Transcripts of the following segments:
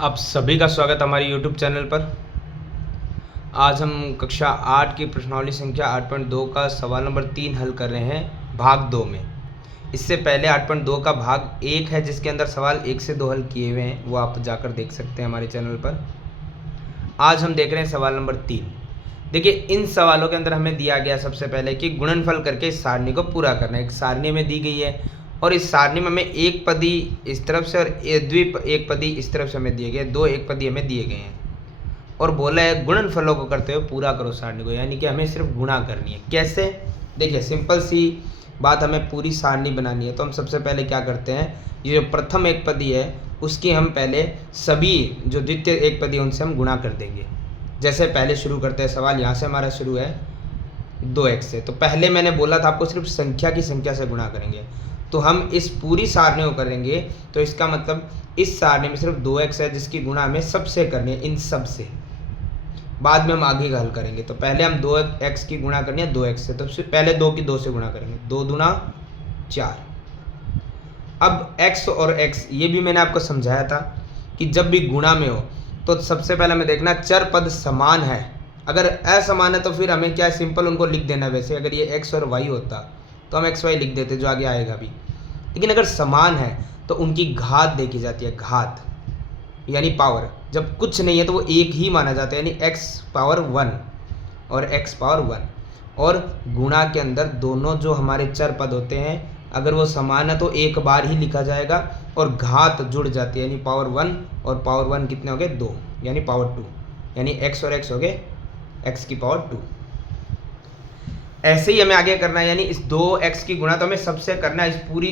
आप सभी का स्वागत हमारे YouTube चैनल पर। आज हम कक्षा 8 की प्रश्नावली संख्या 8.2 का सवाल नंबर 3 हल कर रहे हैं भाग 2 में। इससे पहले 8.2 का भाग 1 है जिसके अंदर सवाल 1 से 2 हल किए हुए हैं, वो आप जाकर देख सकते हैं हमारे चैनल पर। आज हम देख रहे हैं सवाल नंबर 3। देखिए, इन सवालों के अंदर हमें दिया गया सबसे पहले कि गुणनफल करके इस सारणी को पूरा करना है। एक सारणी में दी गई है और इस सारणी में हमें एक पदी इस तरफ से और एक पदी इस तरफ से हमें दिए गए, दो एक पदी हमें दिए गए हैं और बोला है गुणनफलों को करते हुए पूरा करो सारणी को, यानी कि हमें सिर्फ गुणा करनी है। कैसे? देखिए, सिंपल सी बात, हमें पूरी सारणी बनानी है तो हम सबसे पहले क्या करते हैं, ये जो प्रथम एक पदी है उसकी हम पहले सभी जो द्वितीय एक पदी उनसे हम गुणा कर देंगे। जैसे पहले शुरू करते हैं सवाल, यहाँ से हमारा शुरू है 2x से, तो पहले मैंने बोला था आपको सिर्फ संख्या की संख्या से गुणा करेंगे, तो हम इस पूरी सारणी को करेंगे तो इसका मतलब इस सारणी में सिर्फ 2x है जिसकी गुणा हमें सबसे करनी है, इन सब से। बाद में हम आगे का हल करेंगे, तो पहले हम 2x की गुणा करनी है 2x से, तो पहले 2 की 2 से गुणा करेंगे, 2 दूना 4। अब x और x ये भी मैंने आपको समझाया था कि जब भी गुणा में हो तो सबसे पहले हमें देखना चर पद समान है। अगर असमान है तो फिर हमें क्या, सिंपल उनको लिख देना। वैसे अगर ये x और y होता तो हम xy लिख देते जो आगे आएगा भी, लेकिन अगर समान है तो उनकी घात देखी जाती है, घात यानी पावर। जब कुछ नहीं है तो वो एक ही माना जाता है, यानी x पावर 1 और x पावर 1। और गुणा के अंदर दोनों जो हमारे चर पद होते हैं अगर वो समान है तो एक बार ही लिखा जाएगा और घात जुड़ जाती है, यानी पावर 1 और पावर 1 कितने हो गए, 2, यानी पावर 2, यानी x और x हो गए x की पावर 2। ऐसे ही हमें आगे करना है, यानी इस 2x की गुणा तो हमें सबसे करना है इस पूरी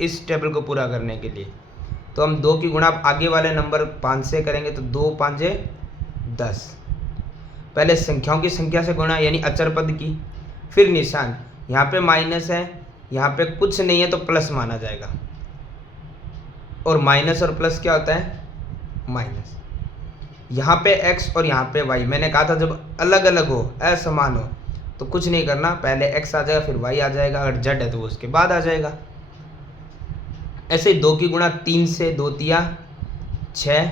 इस टेबल को पूरा करने के लिए। तो हम 2 की गुणा आगे वाले नंबर 5 से करेंगे, तो 2 5 10। पहले संख्याओं की संख्या से गुणा, यानी अचर पद की, फिर निशान। यहाँ पे माइनस है, यहाँ पे कुछ नहीं है तो प्लस माना जाएगा, और माइनस और प्लस क्या होता है, माइनस। यहाँ पे x और यहाँ पे y, मैंने कहा था जब अलग अलग हो, असमान हो, तो कुछ नहीं करना, पहले x आ जाएगा फिर y आ जाएगा, अगर z है तो वो उसके बाद आ जाएगा। ऐसे ही 2 की गुणा 3 से, 2 तिया 6,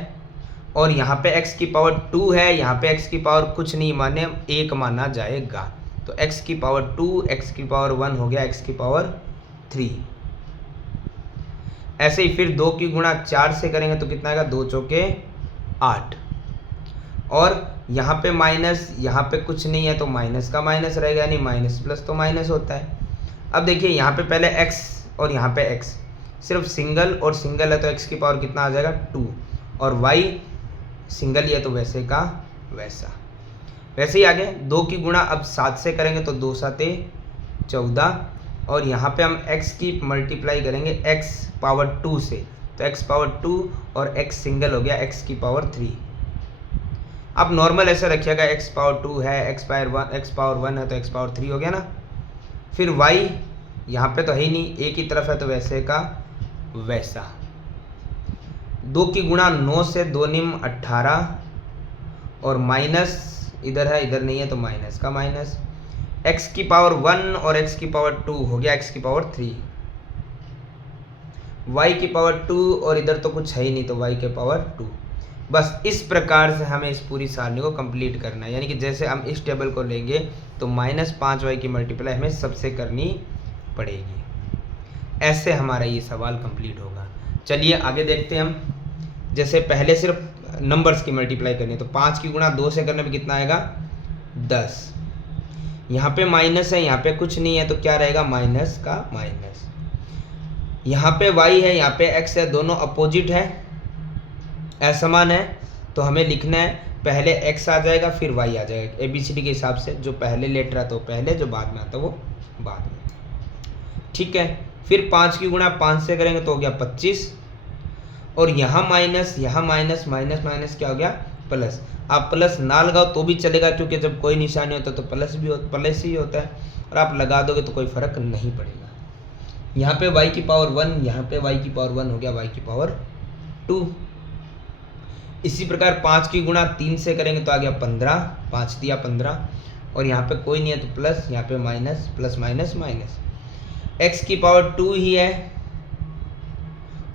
और यहाँ पे x की पावर 2 है, यहाँ पे x की पावर कुछ नहीं माने, 1 माना जाएगा, तो x की पावर 2, x की पावर 1 हो गया x की पावर 3। ऐसे ही फिर 2 की गुणा 4 से करेंगे तो कितना आएगा, 2 चौके 8, और यहाँ पे माइनस, यहाँ पे कुछ नहीं है तो माइनस का माइनस रहेगा, यानी माइनस प्लस तो माइनस होता है। अब देखिए, यहाँ पे पहले x और यहाँ पे x, सिर्फ सिंगल और सिंगल है तो x की पावर कितना आ जाएगा, 2, और y सिंगल ही है तो वैसे का वैसा। वैसे ही आगे 2 की गुणा अब 7 से करेंगे तो 2 7 14, और यहाँ पे हम x की मल्टीप्लाई करेंगे x पावर 2 से, तो x पावर 2 और x सिंगल हो गया x की पावर 3। अब नॉर्मल ऐसे रखिएगा, x पावर 2 है, x पावर 1 है तो x पावर 3 हो गया ना। फिर y यहाँ पे तो है ही नहीं, एक ही तरफ है तो वैसे का वैसा। 2 की गुणा 9 से, 2 निम 18, और माइनस इधर है इधर नहीं है तो माइनस का माइनस। x की पावर 1 और x की पावर 2 हो गया x की पावर 3, y की पावर 2 और इधर तो कुछ है ही नहीं तो y के पावर 2। बस इस प्रकार से हमें इस पूरी सारणी को कंप्लीट करना है, यानी कि जैसे हम इस टेबल को लेंगे तो -5y की मल्टीप्लाई हमें सबसे करनी पड़ेगी। ऐसे हमारा ये सवाल कंप्लीट होगा। चलिए आगे देखते हैं हम। जैसे पहले सिर्फ नंबर्स की मल्टीप्लाई करनी है, तो 5 की गुणा 2 से करने में कितना आएगा, 10। यहाँ पे माइनस है, यहाँ पे कुछ नहीं है तो क्या रहेगा, माइनस का माइनस। यहाँ पे y है, यहाँ पे x है, दोनों अपोजिट है, असमान है, तो हमें लिखना है पहले x आ जाएगा फिर y आ जाएगा, ABCD के हिसाब से। जो पहले लेटर आता है वो पहले, जो बाद में आता है वो बाद में, ठीक है। फिर 5 की गुणा 5 से करेंगे तो हो गया 25, और यहाँ माइनस, यहाँ माइनस, माइनस माइनस क्या हो गया, प्लस। आप प्लस ना लगाओ तो भी चलेगा, क्योंकि जब कोई निशानी होता है तो प्लस ही होता है, और आप लगा दोगे तो कोई फर्क नहीं पड़ेगा। यहाँ पे y की पावर 1, यहाँ पे y की पावर 1 हो गया y की पावर 2। इसी प्रकार 5 की गुणा 3 से करेंगे तो आ गया 15, 5 दिया 15, और यहाँ पे कोई नहीं है तो प्लस, यहाँ पे minus, plus minus minus. x की पावर 2 ही है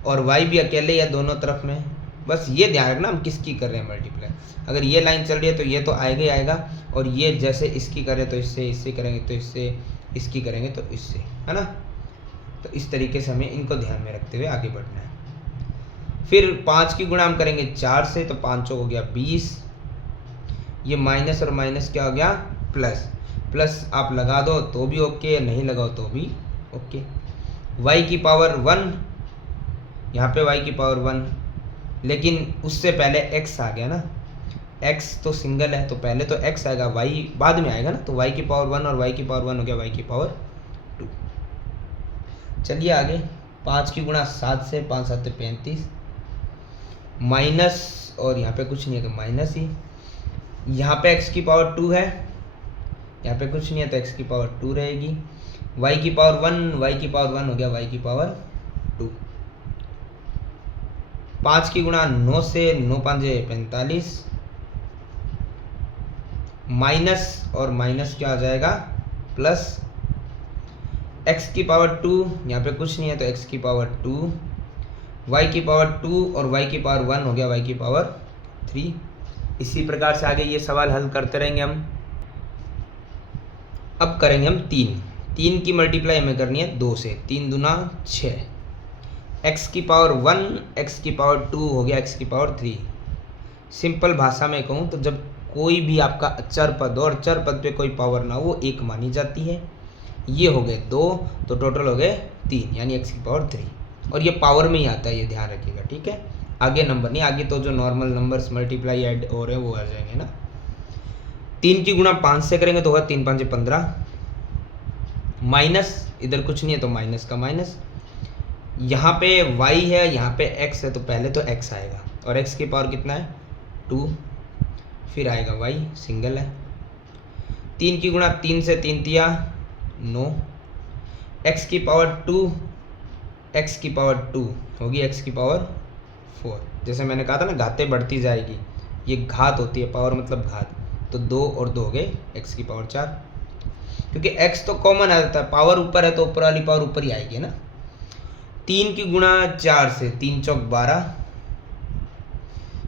और y भी अकेले ही है दोनों तरफ में, बस ये ध्यान रखना हम किसकी कर रहे हैं मल्टीप्लाई। अगर ये लाइन चल रही है तो ये तो आएगा ही आएगा, और ये जैसे इसकी करें तो इससे करेंगे तो इससे, इसकी करेंगे तो इससे, है ना। तो इस तरीके से हमें इनको ध्यान में रखते हुए आगे बढ़ना है। फिर 5 की गुणा हम करेंगे 4 से, तो 5 हो गया 20। ये माइनस और माइनस क्या हो गया प्लस, प्लस आप लगा दो तो भी ओके, नहीं लगाओ तो भी ओके। y की पावर 1, यहाँ पे y की पावर 1, लेकिन उससे पहले x आ गया ना, x तो सिंगल है तो पहले तो x आएगा, y बाद में आएगा ना, तो y की पावर 1 और y की पावर 1 हो गया y की पावर 2। चलिए आगे, 5 की गुणा 7 से, 5 7 35, माइनस और यहाँ पे कुछ नहीं है तो माइनस ही, यहाँ पे x की पावर 2 है, यहाँ पे कुछ नहीं है तो x की पावर 2 रहेगी, y की पावर 1, y की पावर 1 हो गया y की पावर 2। 5 की गुणा 9 से, 9 5 45, माइनस और माइनस क्या आ जाएगा प्लस, x की पावर 2, यहाँ पे कुछ नहीं है तो x की पावर 2, y की पावर 2 और y की पावर 1 हो गया y की पावर 3। इसी प्रकार से आगे ये सवाल हल करते रहेंगे हम। अब करेंगे हम 3 की मल्टीप्लाई हमें करनी है 2 से, 3 दूना 6, x की पावर 1, x की पावर 2 हो गया x की पावर 3। सिंपल भाषा में कहूँ तो जब कोई भी आपका अचर पद और चर पद पे कोई पावर ना हो वो 1 मानी जाती है। ये हो गए 2, तो टोटल हो गए 3, यानी x की पावर 3, और ये पावर में ही आता है, ये ध्यान रखिएगा, ठीक है। आगे नंबर नहीं, आगे तो जो नॉर्मल नंबर्स मल्टीप्लाई ऐड हो रहे हैं वो आ जाएंगे ना। 3 की गुणा 5 से करेंगे तो होगा 3 5 15, माइनस इधर कुछ नहीं है तो माइनस का माइनस, यहाँ पे y है यहाँ पे x है तो पहले तो x आएगा, और x की पावर कितना है 2, फिर आएगा y सिंगल है। 3 की गुणा 3 से, 3 तिया 9, x की पावर 2, x की पावर 2 होगी x की पावर 4। जैसे मैंने कहा था ना घातें बढ़ती जाएगी, ये घात होती है, पावर मतलब घात, तो 2 और 2 हो गए x की पावर 4, क्योंकि x तो कॉमन आ जाता है, पावर ऊपर है तो ऊपर वाली पावर ऊपर ही आएगी ना। 3 की गुणा 4 से, 3 चौक 12,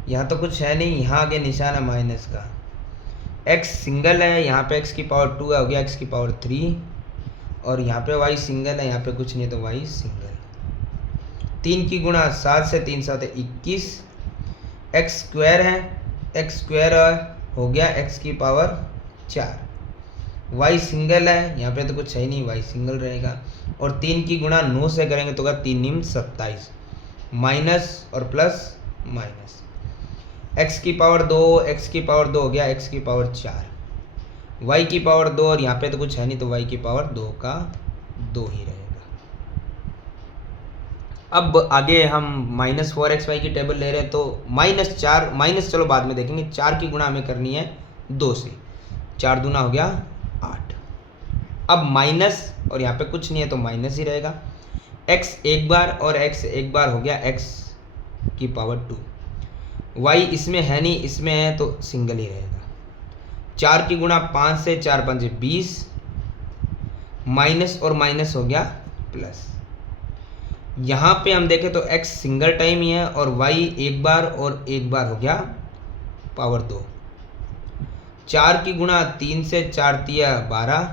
यहाँ तो कुछ है नहीं, यहाँ आगे निशान है माइनस का, x सिंगल है, यहाँ पे x की पावर 2 है, हो गया x की पावर 3, और यहाँ पे y सिंगल है, यहाँ पे कुछ नहीं है तो y सिंगल। 3 की गुणा 7 से, 3 7 21, x स्क्वायर है, x स्क्वायर हो गया x की पावर 4, y सिंगल है, यहाँ पे तो कुछ है ही नहीं, y सिंगल रहेगा। और 3 की गुणा 9 से करेंगे तो होगा 3 9 27, माइनस और प्लस माइनस, x की पावर 2, x की पावर 2 हो गया x की पावर 4, y की पावर 2, और यहाँ पे तो कुछ है नहीं तो y की पावर 2 का 2 ही रहेगा। अब आगे हम -4xy की टेबल ले रहे हैं, तो -4 माइनस चलो बाद में देखेंगे, 4 की गुणा हमें करनी है 2 से, 4 दूना हो गया 8। अब माइनस और यहाँ पे कुछ नहीं है तो माइनस ही रहेगा, x एक बार और x एक बार हो गया x की पावर 2, y इसमें है नहीं, इसमें है तो सिंगल ही रहेगा। 4 की गुणा 5 से, 4 5 20, माइनस और माइनस हो गया प्लस, यहाँ पे हम देखें तो x सिंगल टाइम ही है और y एक बार और एक बार हो गया पावर 2। 4 की गुणा 3 से, 4 तिया 12,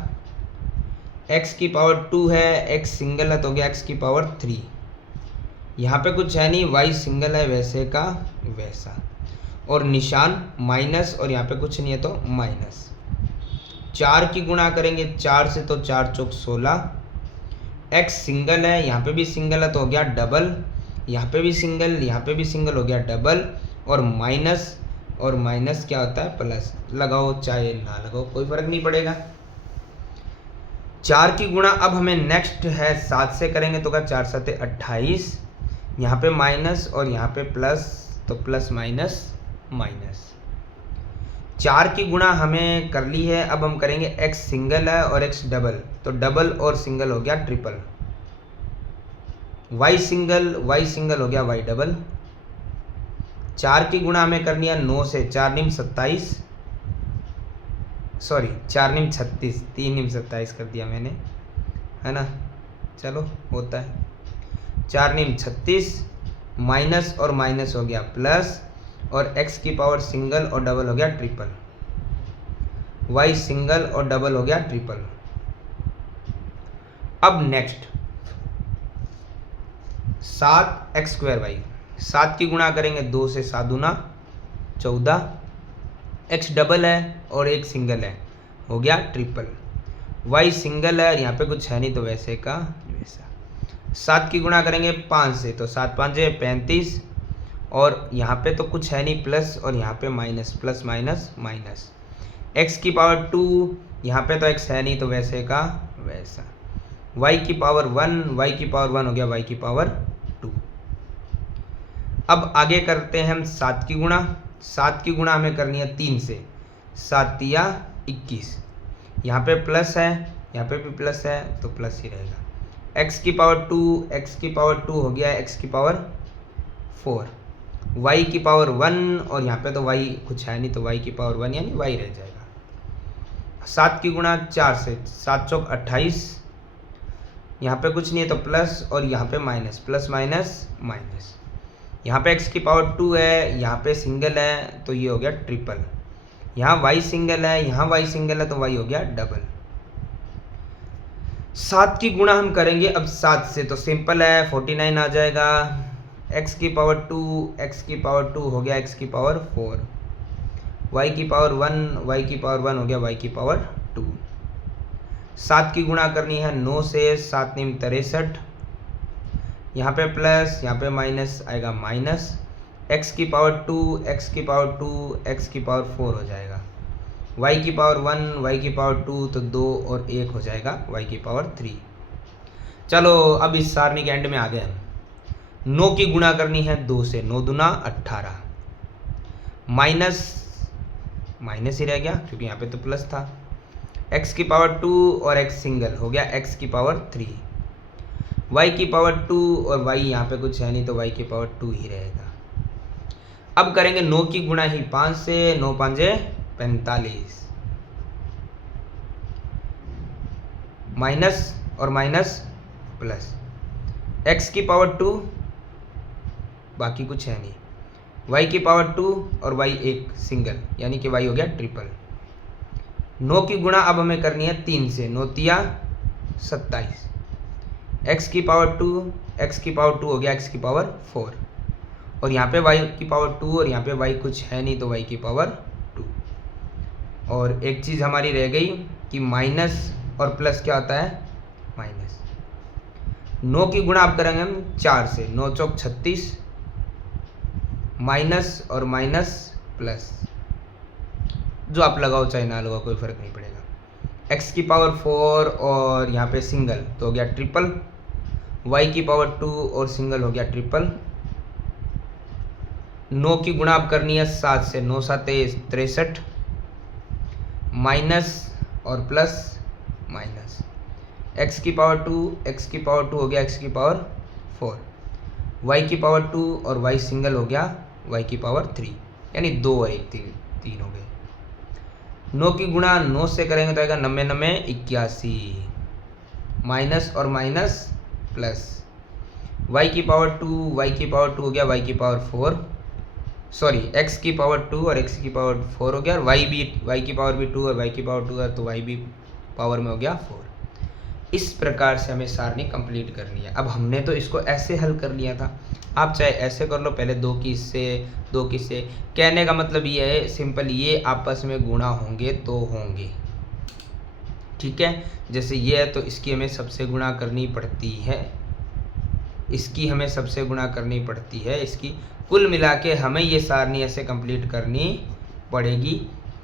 x की पावर 2 है, x सिंगल है तो हो गया x की पावर 3, यहाँ पे कुछ है नहीं, y सिंगल है वैसे का वैसा, और निशान माइनस और यहाँ पे कुछ नहीं है तो माइनस। 4 की गुणा करेंगे 4 से तो 4 चौक 16, x सिंगल है, यहाँ पे भी सिंगल है तो हो गया डबल, यहाँ पे भी सिंगल, यहाँ पे भी सिंगल हो गया डबल, और माइनस क्या होता है प्लस, लगाओ चाहे ना लगाओ कोई फर्क नहीं पड़ेगा। 4 की गुणा अब हमें नेक्स्ट है 7 से करेंगे तो क्या 4 7 28, यहाँ पे माइनस और यहाँ पे प्लस, तो प्लस माइनस माइनस। 4 की गुणा हमें कर ली है, अब हम करेंगे x सिंगल है और x डबल, तो डबल और सिंगल हो गया ट्रिपल, y सिंगल हो गया y डबल। 4 की गुणा हमें करनी है 9 से, 4 9 27, सॉरी 4 9 36, 3 9 27 कर दिया मैंने, है ना, चलो होता है। 4 9 36, माइनस और माइनस हो गया प्लस, और x की पावर सिंगल और डबल हो गया ट्रिपल, y सिंगल और डबल हो गया ट्रिपल। अब नेक्स्ट 7x²y, 7 की गुणा करेंगे 2 से 7 दूना 14, x डबल है और एक सिंगल है, हो गया ट्रिपल। y सिंगल है, यहाँ पे कुछ है नहीं तो वैसे का वैसा। 7 की गुणा करेंगे 5 से, तो 7 5 35, और यहाँ पे तो कुछ है नहीं प्लस, और यहाँ पे minus, plus minus minus. x की पावर 2, यहाँ पे तो x है नहीं तो वैसे का वैसा। y की पावर 1, y की पावर 1 हो गया y की पावर 2। अब आगे करते हैं हम 7 की गुणा। 7 की गुणा हमें करनी है 3 से, 7 तिया 21, यहाँ पे प्लस है, यहाँ पे भी प्लस है तो प्लस ही रहेगा। x की पावर 2, x की पावर 2 हो गया x की पावर 4, y की पावर 1, और यहाँ पे तो y कुछ है नहीं तो y की पावर 1 यानी y रह जाएगा। 7 की गुणा 4 से, 7 चौक 28, यहाँ पे कुछ नहीं है तो प्लस, और यहाँ पे माइनस, प्लस माइनस माइनस। यहाँ पे x की पावर 2 है, यहाँ पे सिंगल है तो ये हो गया ट्रिपल। यहाँ y सिंगल है, यहाँ y सिंगल है तो y हो गया डबल। 7 की गुणा हम करेंगे अब 7 से, तो सिंपल है 49 आ जाएगा। x की पावर 2, x की पावर 2 हो गया x की पावर 4, y की पावर 1, y की पावर 1 हो गया y की पावर 2। 7 की गुणा करनी है 9 से, 7 9 63, यहाँ पे प्लस, यहाँ पे माइनस आएगा माइनस। x की पावर 2, x की पावर 2, x की पावर 4 हो जाएगा। y की पावर 1, y की पावर 2 तो 2 और 1 हो जाएगा y की पावर 3। चलो अब इस सारणी के एंड में आ गए हम। 9 की गुणा करनी है 2 से, 9 दूना 18, माइनस माइनस ही रह गया क्योंकि यहाँ पे तो प्लस था। x की पावर 2 और x सिंगल हो गया x की पावर 3, y की पावर 2 और y यहाँ पे कुछ है नहीं तो y की पावर 2 ही रहेगा। अब करेंगे 9 की गुणा ही 5 से, 9 5 45, माइनस और माइनस प्लस, x की पावर 2, बाकी कुछ है नहीं, y की पावर 2 और y एक सिंगल यानी कि y हो गया ट्रिपल। 9 की गुणा अब हमें करनी है 3 से, 9 तिया 27, x की पावर 2, x की पावर 2 हो गया x की पावर 4, और यहाँ पे y की पावर 2 और यहाँ पे y कुछ है नहीं तो y की पावर 2। और एक चीज़ हमारी रह गई कि माइनस और प्लस क्या होता है माइनस। 9 की गुणा आप करेंगे हम 4 से, 9 चौक 36, माइनस और माइनस प्लस, जो आप लगाओ चाहे ना लगाओ कोई फर्क नहीं पड़ेगा। x की पावर 4 और यहाँ पे सिंगल तो हो गया ट्रिपल, y की पावर 2 और सिंगल हो गया ट्रिपल। 9 की गुणा आप करनी है 7 से, 9 7 63, माइनस और प्लस माइनस, x की पावर 2, x की पावर 2 हो गया x की पावर 4, y की पावर 2 और y सिंगल हो गया y की पावर 3 यानी 2 और 1 3 हो गए। 9 की गुणा 9 से करेंगे तो आएगा 90 90 81, माइनस और माइनस प्लस, y की पावर 2, y की पावर 2 हो गया y की पावर 4, सॉरी x की पावर 2 और x की पावर 4 हो गया, और y की पावर भी 2 और y की पावर 2 है तो y भी पावर में हो गया 4। इस प्रकार से हमें सारणी कंप्लीट करनी है। अब हमने तो इसको ऐसे हल कर लिया था, आप चाहे ऐसे कर लो, पहले 2 की इससे 2 की इससे। कहने का मतलब ये है सिंपल, ये आपस में गुणा होंगे तो होंगे, ठीक है। जैसे ये है तो इसकी हमें सबसे गुणा करनी पड़ती है, इसकी हमें सबसे गुणा करनी पड़ती है, इसकी कुल मिला के हमें ये सारणी ऐसे कंप्लीट करनी पड़ेगी,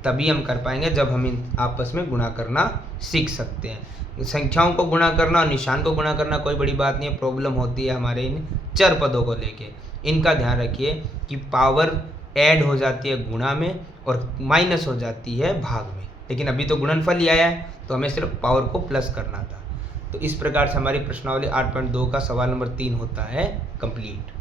तभी हम कर पाएंगे जब हम इन आपस में गुणा करना सीख सकते हैं। संख्याओं को गुणा करना और निशान को गुणा करना कोई बड़ी बात नहीं है, प्रॉब्लम होती है हमारे इन चर पदों को लेके। इनका ध्यान रखिए कि पावर ऐड हो जाती है गुणा में और माइनस हो जाती है भाग में, लेकिन अभी तो गुणनफल ही आया है तो हमें सिर्फ पावर को प्लस करना था। तो इस प्रकार से हमारी प्रश्नावली 8.2 का सवाल नंबर 3 होता है कंप्लीट।